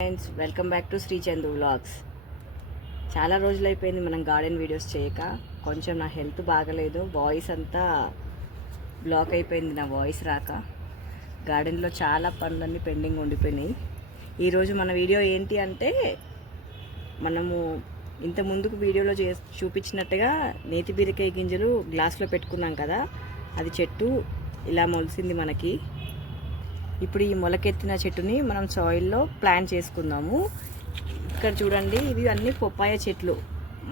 Friends welcome back to Sri Chandu vlogs చాలా రోజులు అయిపోయింది మనం గార్డెన్ వీడియోస్ చేయక. కొంచెం నా హెల్త్ బాగలేదు. వాయిస్ అంతా బ్లాక్ అయిపోయింది నా వాయిస్ రాక. గార్డెన్లో చాలా పనులన్నీ పెండింగ్ ఉండిపోయినాయి. ఈరోజు మన వీడియో ఏంటి అంటే మనము ఇంత ముందుకు వీడియోలో చే చూపించినట్టుగా నేతి బీరకాయ గింజలు గ్లాస్లో పెట్టుకున్నాం కదా. అది చెట్టు ఇలా మొలిసింది మనకి. ఇప్పుడు ఈ మొలకెత్తిన చెట్టుని మనం సాయిల్లో ప్లాన్ చేసుకుందాము. ఇక్కడ చూడండి ఇవి అన్ని పొప్పాయ చెట్లు.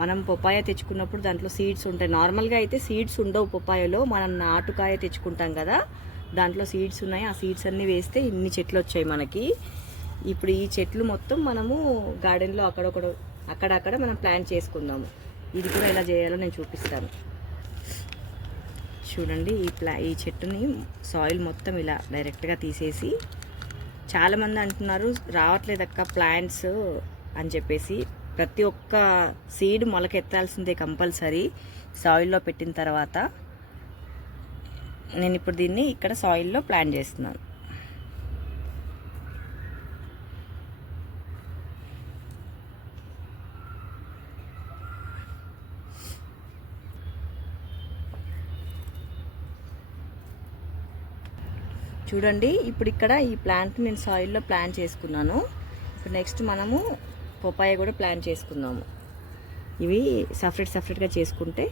మనం పొప్పాయ తెచ్చుకున్నప్పుడు దాంట్లో సీడ్స్ ఉంటాయి. నార్మల్గా అయితే సీడ్స్ ఉండవు పొప్పాయలో. మనం నాటుకాయ తెచ్చుకుంటాం కదా దాంట్లో సీడ్స్ ఉన్నాయి. ఆ సీడ్స్ అన్నీ వేస్తే ఇన్ని చెట్లు వచ్చాయి మనకి. ఇప్పుడు ఈ చెట్లు మొత్తం మనము గార్డెన్లో అక్కడొక్కడ అక్కడక్కడ మనం ప్లాన్ చేసుకుందాము. ఇది కూడా ఎలా చేయాలో నేను చూపిస్తాను. చూడండి ఈ ప్లా ఈ చెట్టుని సాయిల్ మొత్తం ఇలా డైరెక్ట్గా తీసేసి చాలామంది అంటున్నారు రావట్లేదు అక్క ప్లాంట్స్ అని చెప్పేసి. ప్రతి ఒక్క సీడ్ మొలకెత్తాల్సిందే కంపల్సరీ సాయిల్లో పెట్టిన తర్వాత. నేను ఇప్పుడు దీన్ని ఇక్కడ సాయిల్లో ప్లాన్ చేస్తున్నాను. చూడండి ఇప్పుడు ఇక్కడ ఈ ప్లాంట్ నేను సాయిల్లో ప్లాన్ చేసుకున్నాను. ఇప్పుడు నెక్స్ట్ మనము పొపాయ కూడా ప్లాన్ చేసుకుందాము. ఇవి సపరేట్ సపరేట్గా చేసుకుంటే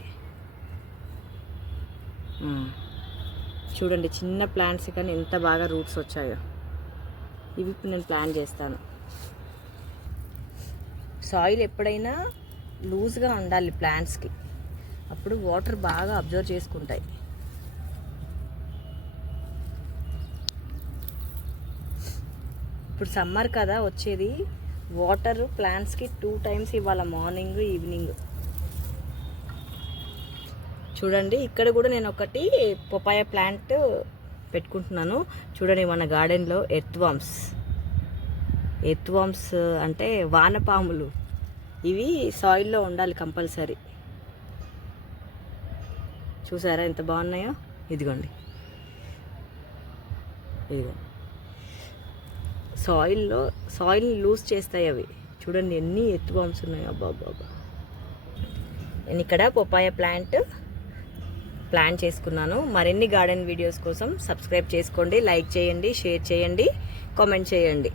చూడండి చిన్న ప్లాంట్స్ కానీ ఎంత బాగా రూట్స్ వచ్చాయో. ఇవి ఇప్పుడు నేను ప్లాన్ చేస్తాను. సాయిల్ ఎప్పుడైనా లూజ్గా ఉండాలి ప్లాంట్స్కి అప్పుడు వాటర్ బాగా అబ్జర్వ్ చేసుకుంటాయి. ఇప్పుడు సమ్మర్ కదా వచ్చేది. వాటర్ ప్లాంట్స్కి టూ టైమ్స్ ఇవ్వాలి మార్నింగ్ ఈవినింగ్. చూడండి ఇక్కడ కూడా నేను ఒకటి పొపాయ ప్లాంట్ పెట్టుకుంటున్నాను. చూడండి మన గార్డెన్లో ఎర్త్వామ్స్ ఎర్త్వామ్స్ అంటే వానపాములు. ఇవి సాయిల్లో ఉండాలి కంపల్సరీ. చూసారా ఎంత బాగున్నాయో? ఇదిగోండి. ఇదిగోండి. సాయిల్లో సాయిల్ లూజ్ చేస్తాయి అవి. చూడండి ఎన్ని ఎత్తు బాంబ్స్ ఉన్నాయో. అబ్బా అబ్బా అబ్బా. నేను ఇక్కడ పొపాయ ప్లాంట్ ప్లాన్ చేసుకున్నాను. మరిన్ని గార్డెన్ వీడియోస్ కోసం సబ్స్క్రైబ్ చేసుకోండి లైక్ చేయండి షేర్ చేయండి కామెంట్ చేయండి.